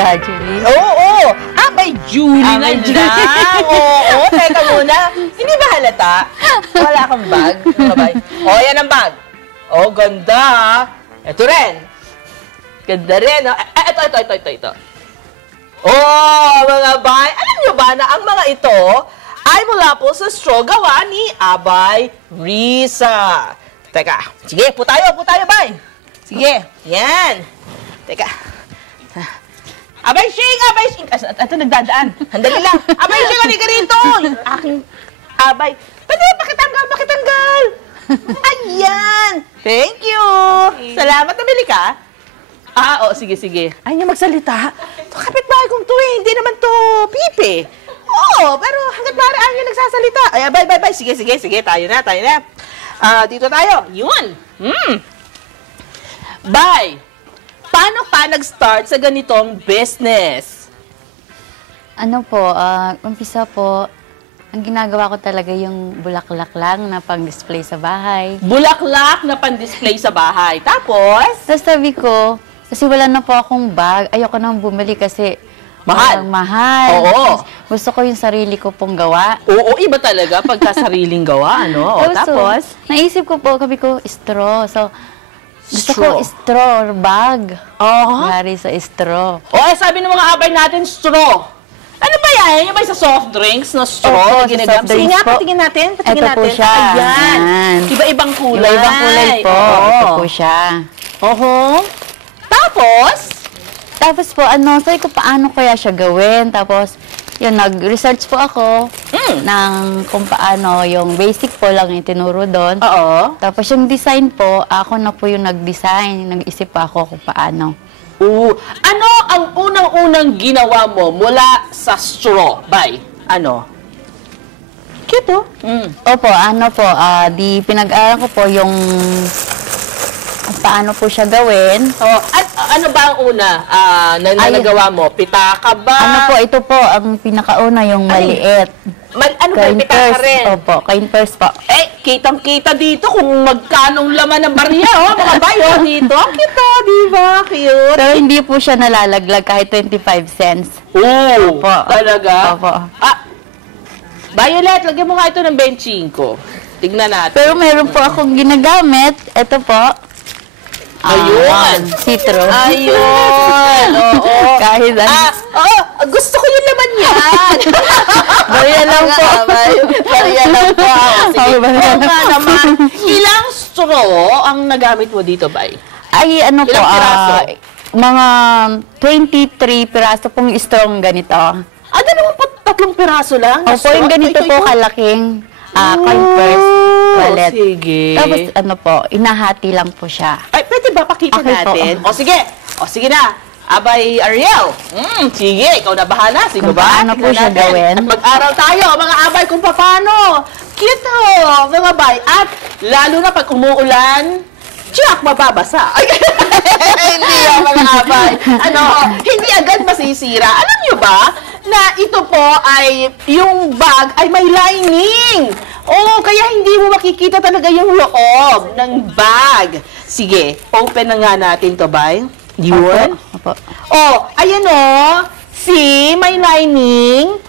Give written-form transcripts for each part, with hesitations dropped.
Talaga, Julie? Oo. May Julie na may lang. Oo, teka muna. Hindi ba halata? Wala kang bag? Bay? Yan ang bag. Ganda. Ito rin. Ganda rin. Ito. Mga bay. Alam nyo ba na ang mga ito ay mula po sa straw gawa ni Abay Risa. Teka. Sige, po tayo, bay. Sige. Yan. Teka. Abay Shing! Ito nagdadaan. Handali lang. Abay Shing, halika rito! Yung aking abay. Pwede ba pakitanggal? Ayan! Thank you! Salamat, nabili ka? Sige. Ayaw niya magsalita. Kapitbahay kong to eh. Hindi naman to pipi. Pero hanggat maaari ayaw niya nagsasalita. Ay, abay. Sige. Tayo na. Dito tayo. Yun. Bye! Paano ka nag-start sa ganitong business? Umpisa po, ang ginagawa ko talaga yung bulaklak lang na pang-display sa bahay. Bulaklak na pang-display sa bahay. Tapos? Tapos sabi ko, kasi wala na po akong bag, ayoko nang bumili kasi mahal. Mahal. Oo. Gusto ko yung sarili ko pong gawa. Oo, iba talaga pagka sariling gawa, ano? Tapos? Naisip ko po, sabi ko, straw. So, gusto ko straw or bag. Ngari sa straw. Sabi ng mga abay natin, straw. Ano ba yan? Yung ba sa soft drinks na straw? Opo, sa soft drinks. Sige nga, patingin natin. Ito po siya. Ayan. Iba-ibang kulay. Iba-ibang kulay po. Ito po siya. Tapos po, sabi ko paano kaya siya gawin. Tapos, yun, nag-research po ako ng kung paano, yung basic po lang yung tinuro doon. Tapos yung design po, ako na po yung nag-design. Nag-isip pa ako kung paano. Ano ang unang-unang ginawa mo mula sa straw? Ano? Cute, oh. Opo, pinag-aaral ko po yung paano po siya gawin. Ano ba ang una na nagawa mo? Pitaka ba? Ito po, ang pinakauna yung maliit. Ano ba, pitaka rin? Opo, coin purse po. Kitang-kita dito kung magkanong laman ng barya, mga bayo dito. Ang kita, di ba? Cute. Pero hindi po siya nalalaglag kahit 25 cents. Opo. Talaga? Opo. Violet, lagyan mo nga ito ng 25. Tignan natin. Pero meron po akong ginagamit. Ito po. Ayun. Citro. Ayun. Oo. Kahit gusto ko yung laman yan. Barya lang po. Barya lang po. Sige. Naman. Ilang straw ang nagamit mo dito, Bay? Ilang piraso? Mga 23 piraso pong strong ganito. Naman po 3 piraso lang? Opo, yung ganito po kalaking coin purse wallet. Sige. Tapos inahati lang po siya. Pwede ba pakita natin? Sige na. Abay, Ariel. Sige, ikaw na bahala. Sige ba? Paano po siya gawin? Mag-aral tayo, mga abay, kung paano. Cute, mga bay. At lalo na pag umuulan, tiyak, mababasa. Hindi mga abay. Hindi agad masisira. Alam nyo ba na ito po ay, yung bag ay may lining. Kaya hindi mo makikita talaga yung loob ng bag. Sige, open na nga natin to, Bay. Yun. Opo. Ayan see, may lining.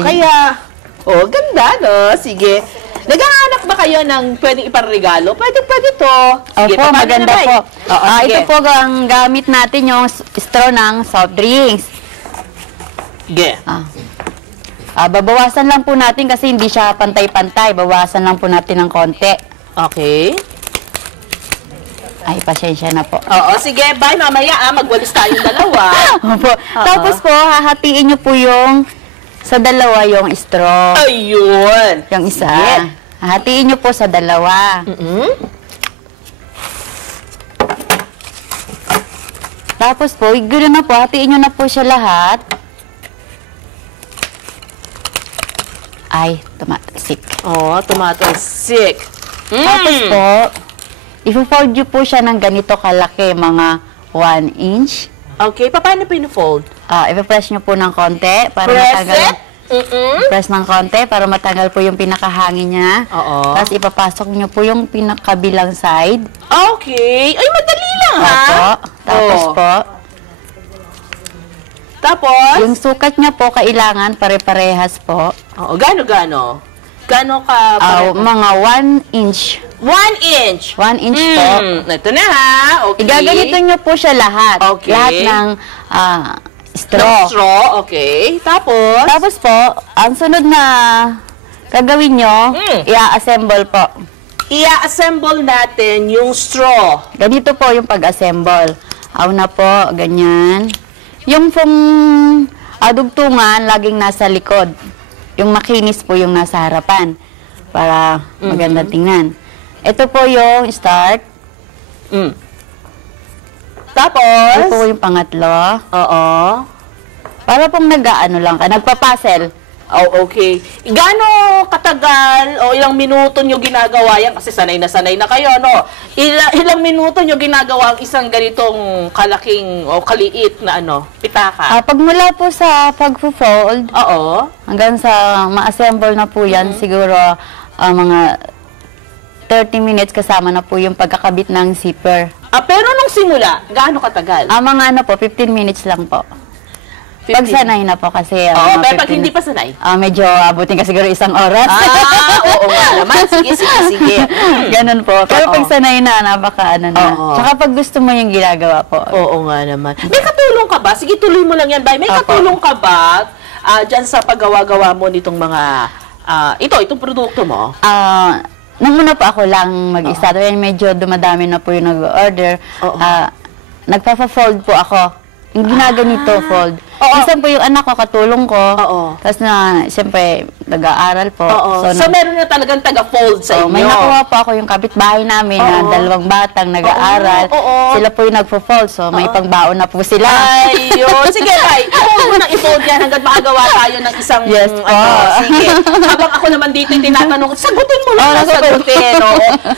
Kaya, ganda, no? Sige. Naghahanap ba kayo ng pwedeng iparregalo? Pwede to. Sige, opo, maganda po. Ito po ang gamit natin yung straw ng soft drinks. Sige. Babawasan lang po natin kasi hindi siya pantay-pantay. Bawasan lang po natin ng konti. Okay. Ay, pasensya na po. Sige, bye. Mamaya, magwalis tayong dalawa. Opo. Tapos po, hahatiin nyo po yung sa dalawa yung straw. Ayun. Yung isa. Sige. Hahatiin nyo po sa dalawa. Tapos po, gano'n na po, hatiin nyo na po siya lahat. Ay, tumatalsik. Tumatalsik. Tapos po, i-fold nyo po siya ng ganito kalaki, mga 1 inch. Okay, paano pino-fold? I-press nyo po ng konti para matanggal. Press ng konti para matanggal po yung pinakahangin niya. Tapos ipapasok nyo po yung pinakabilang side. Okay. Ay, madali lang, ha? Opo. Tapos po, Tapos? Yung sukat niya po, kailangan pare-parehas po. Oo, gano? Gano ka Mga 1 inch. 1 inch? 1 inch po. Ito na ha. Okay. Igaganito niyo po siya lahat. Okay. Lahat ng straw. Ng straw, okay. Tapos? Tapos po, ang sunod na gagawin nyo, i-assemble po. I-assemble natin yung straw. Ganito po yung pag-assemble. Una po, ganyan. Yung pong dugtungan, laging nasa likod. Yung makinis po yung nasa harapan. Para maganda tingnan. Ito po yung start. Tapos? Ito po yung pangatlo. Oo. Para pong nagpa-puzzle. Oh, okay. Gaano katagal o ilang minuto nyo ginagawa yan? Kasi sanay na kayo, no? Ilang minuto nyo ginagawa ang isang ganitong kalaking o kaliit na pitaka? Pag mula po sa pag-fold, Oo. hanggang sa ma-assemble na po yan, siguro mga 30 minutes kasama na po yung pagkakabit ng zipper. Pero nung simula, gaano katagal? Mga 15 minutes lang po. 15. Pag sanay na po kasi. Pero pag hindi pa sanay? Medyo abutin ka siguro 1 oras. Oo nga naman. Sige. Ganun po. Pero pag sanay na, napaka na. Tsaka pag gusto mo yung ginagawa po. Oo nga naman. May katulong ka ba? Sige, tuloy mo lang yan, Bay. May katulong ka ba dyan sa paggawa-gawa mo nitong mga, itong produkto mo? Nung una po ako lang mag-isa. Medyo dumadami na po yung nag-order. Nagpa-fold po ako. Yung ginaganito, fold. Minsan po yung anak ko, katulong ko. Tapos siyempre, nag-aaral po. So meron na talagang taga-fold sa inyo? May nakuha po ako yung kapitbahay namin na 2 batang nag-aaral. Sila po yung nagpo-fold. So may pangbaon na po sila. Ayun. Sige, Bay. Huwag mo nang i-fold yan hanggang makagawa tayo ng isang, sige. Habang ako naman dito yung tinatanong, sagutin mo lang sagutin.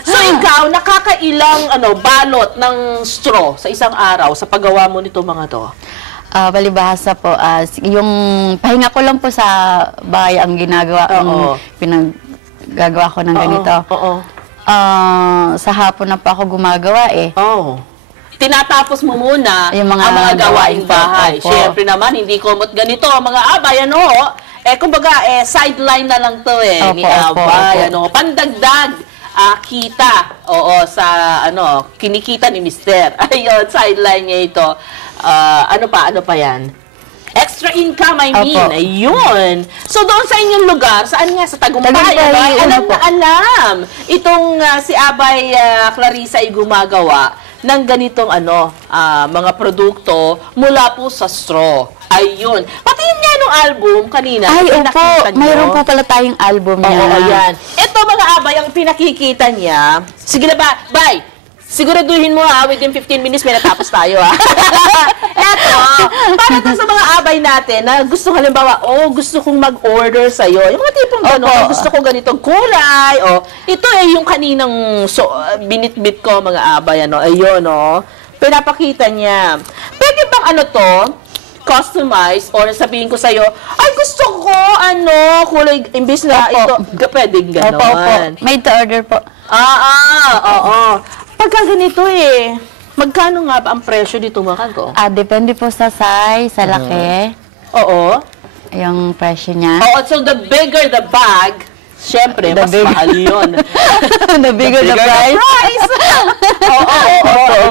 So ikaw, nakakailang balot ng straw sa isang araw sa paggawa mo nito mga to? Balibahasa po, yung pahinga ko lang po sa bahay ang ginagawa, pinaggagawa ko ng ganito. Sa hapon na po ako gumagawa Tinatapos mo muna yung ang mga gawaing bahay. Siyempre naman, hindi komot ganito, mga abay, kumbaga, sideline na lang to ni abay, pandagdag kita, sa, kinikita ni Mister. Ayun, sideline niya ito. Ano pa yan? Extra income, I mean. Ayun. So, doon sa inyong lugar, saan nga? Sa Tagumpay, Abay? Alam na alam. Itong si Abay Clarissa ay gumagawa ng ganitong mga produkto mula po sa straw. Ayun. Pati yun nga nung album kanina. Ay, opo. Mayroon pa pala tayong album niya. Ayan. Ito mga abay, ang pinakikita niya. Sige na ba? Bye! Siguraduhin mo within 15 minutes may natapos tayo Eto, para to sa mga abay natin na gusto halimbawa, gusto kong mag-order sa'yo. Yung mga tipong gano'n, gusto ko ganitong kulay, ito yung kaninang binitbit ko mga abay, ayun, pinapakita niya. Pwede bang customize or sabihin ko sa'yo, ay gusto ko, kulay, imbis na ito, pwedeng gano'n. Made to order po. Pagka ganito magkano nga ba ang presyo dito mga kanto? Depende po sa size, sa laki. Yung presyo niya. So the bigger the bag, syempre, mas mahal yun. The bigger the price.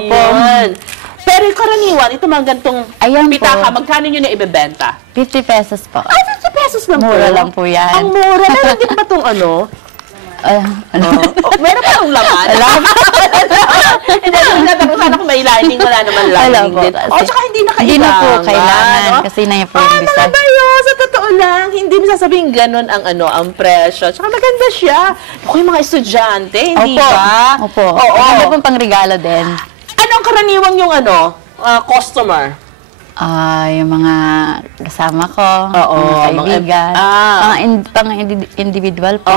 Ayun. Pero karaniwan, ito mga gantong pitaka, magkano nyo na ibebenta? 50 pesos po. 50 pesos lang po? Mura lang po yan. Ang mura. Meron din ba itong meron pa itong laman? Hindi, sana kung may lining, wala naman lining din. Tsaka hindi na kailangan. Hindi na po kailangan. Kasi na yung po yung design. Sa totoo lang, hindi mo sasabihin ganun ang presyo. Tsaka maganda siya. Yung mga estudyante, hindi ba? Opo. Maganda pong pangregalo din. Ano ang karaniwang yung customer? Yung mga kasama ko, mga kaibigan, individual po.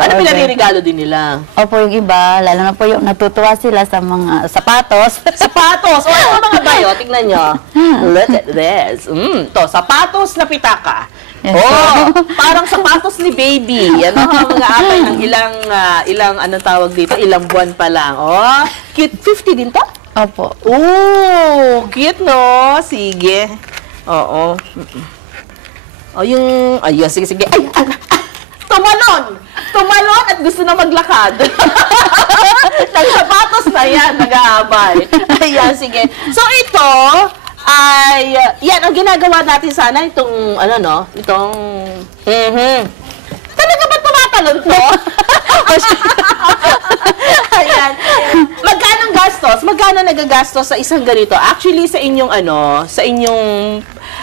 Ano pinaririgalo din nila? Opo, yung iba, lalo na po yung natutuwa sila sa mga sapatos. Sapatos! Ano mga bayo? Tingnan nyo. Look at this. Sapatos na pitaka. Yes, parang sapatos ni baby. Yan mga apay ng ilang anong tawag dito? Ilang buwan pa lang. Cute. 50 din to? Opo. Cute, no? Sige. Oo. O, yung... Ayun, sige, sige. Ay, tumalon! Tumalon at gusto na maglakad. Nagsapatos na yan, nag-aabay. Ayan, sige. So, ito ay... yan, ang ginagawa natin sana, itong, ano, no? Itong... Talaga ba tumatalon to? Ayan. Magkano gastos? Magkano nagagastos sa isang ganito? Actually, sa inyong, ano, sa inyong...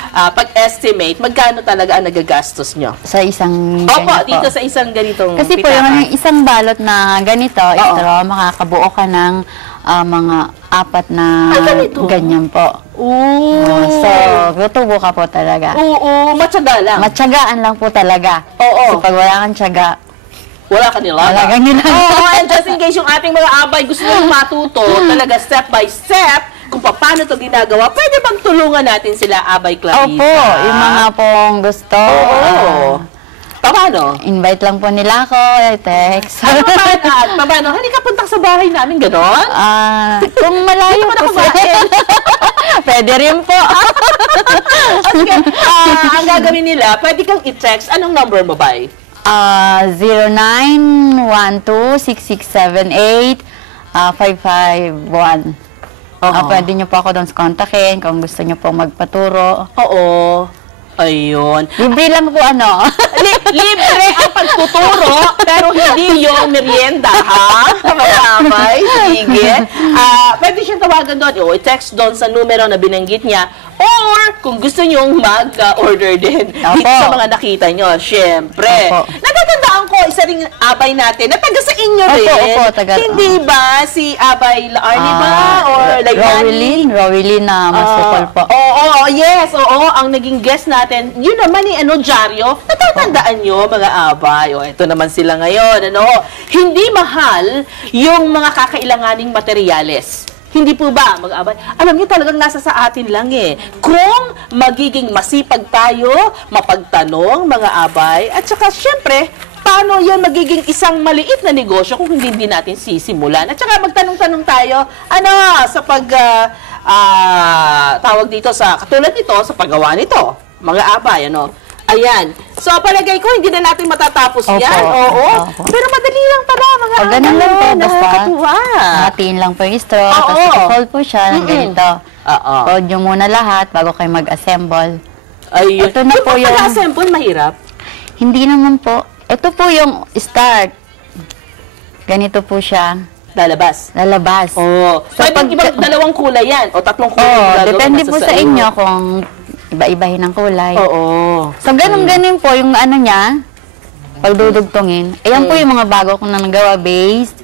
pag-estimate, magkano talaga ang nagagastos nyo? Sa isang Opo, ganito dito sa isang ganitong Kasi po, yung isang balot na ganito, straw, makakabuo ka ng mga 4 na ganyan po. Ooh. So, tutubo ka po talaga. Oo, matyaga lang. Matyagaan lang po talaga. Oo. Kasi pag wala kang tiyaga, wala ka nilaga. wala kang nilaga. Oo, and just in case yung ating mga abay gusto nyo matuto, talaga step by step, kung paano ito ginagawa, pwede bang tulungan natin sila, Abay Clarissa? Opo, yung mga pong gusto. Oo. Paano? Invite lang po nila ako, text. Paano? Hindi ka punta sa bahay namin, ganon? Kung malayo po pwede rin po. Okay. Ang gagawin nila, pwede kang i-text. Anong number mo ba? 0912-6678-551. Pwede nyo po ako doon kontakin kung gusto nyo po magpaturo. Oo. Ayun. Libre lang po ano. Libre ang pagtuturo, pero hindi yung merienda, ha? Kamay, sige. Pwede siyang tawagan doon. I-text doon sa numero na binanggit niya. Or, kung gusto nyong mag-order din dito sa mga nakita nyo, syempre. Natatandaan ko, isa ring abay natin na taga sa inyo rin. Opo, taga. Hindi ba si Abay Laarni ba? Or Laylani? Rowelyn na masukol po. Oo, yes, oo. Ang naging guest natin, yun naman ni Jaryo, natatandaan nyo, mga abay. O, ito naman sila ngayon, ano? Hindi mahal yung mga kakailanganing materyales. Hindi po ba, mga abay? Alam niyo talagang nasa sa atin lang eh. Kung magiging masipag tayo, mapagtanong, mga abay, at saka syempre, paano yan magiging isang maliit na negosyo kung hindi natin sisimulan? At saka magtanong-tanong tayo, ano, sa tawag dito sa, katulad nito, sa paggawa nito, mga abay, ano? Ayan. So, palagay ko, hindi na natin matatapos yan. Oo. Pero madali lang pala, mga abay. Ganun lang po, basta nakakatuwa. hatiin lang po yung straw, tapos i-fold po siya ng ganito. Fold nyo muna lahat bago kayo mag-assemble. Ayun. Ito na po yung... assemble mahirap? Hindi naman po. Ito po yung start. Ganito po siya. Lalabas? Lalabas. Oo. So, pag dalawang kulay yan, o tatlong kulay. Depende po sa inyo kung iba-ibahin ang kulay. Oo. So, ganun-ganun po yung ano niya, pagdudugtungin. Ayan po yung mga bago kong nagawa, base.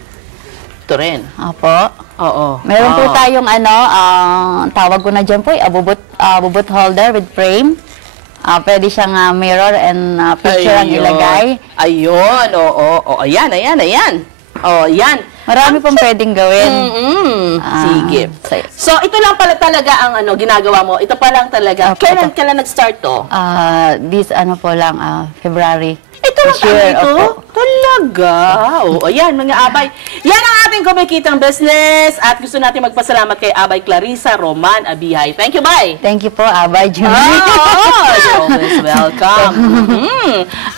Ito rin. Opo. Oo. Meron po tayong ano, tawag ko na dyan po, abubot holder with frame. Pwede siyang mirror and picture ang ilagay. Ayun, oo. Ayan. Oh, yan. Marami pong pwedeng gawin. Sige. So, ito lang pala talaga ang ano ginagawa mo. Ito pa lang talaga. Kailan nag-start to? This ano po lang, February. Ito lang talaga ito? Talaga? Oo, ayan, mga abay. Yan ang ating kumikitang business. At gusto natin magpasalamat kay Abay Clarissa Roman Abihay. Thank you, bye! Thank you po, Abay Julie. You're always welcome.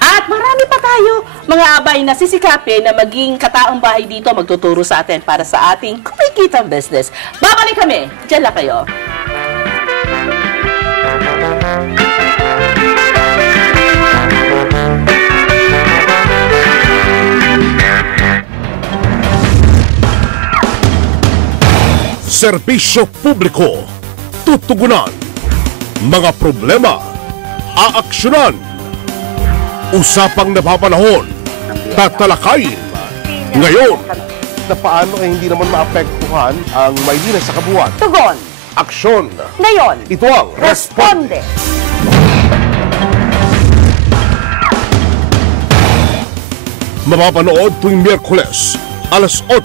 At marami pa tayo, mga abay, na sisikapin na maging kataong bahay dito magtuturo sa atin para sa ating kumikitang business. Babalik kami. Diyan lang kayo. Serbisyo publiko, tutugunan, mga problema, aaksyonan, usapang napapanahon, tatalakayin. Ngayon, na paano hindi naman maapektuhan ang Maynila sa kabuuan. Tugon. Aksyon. Ngayon. Ito ang Responde. mapapanood tuwing Miyerkules, alas 8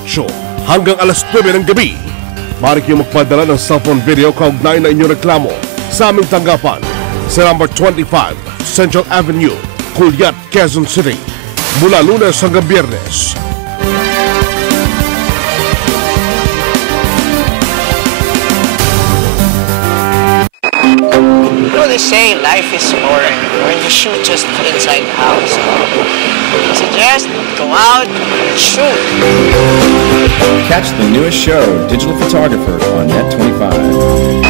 hanggang alas 9 ng gabi. Maaari kayong magpadala ng cellphone video kaugnay na inyong reklamo sa aming tanggapan sa number 25 Central Avenue, Culiat, Quezon City, mula Lunes hanggang Biyernes. know they say life is boring when you shoot just inside the house. I suggest go out and shoot. Catch the newest show, Digital Photographer, on Net25.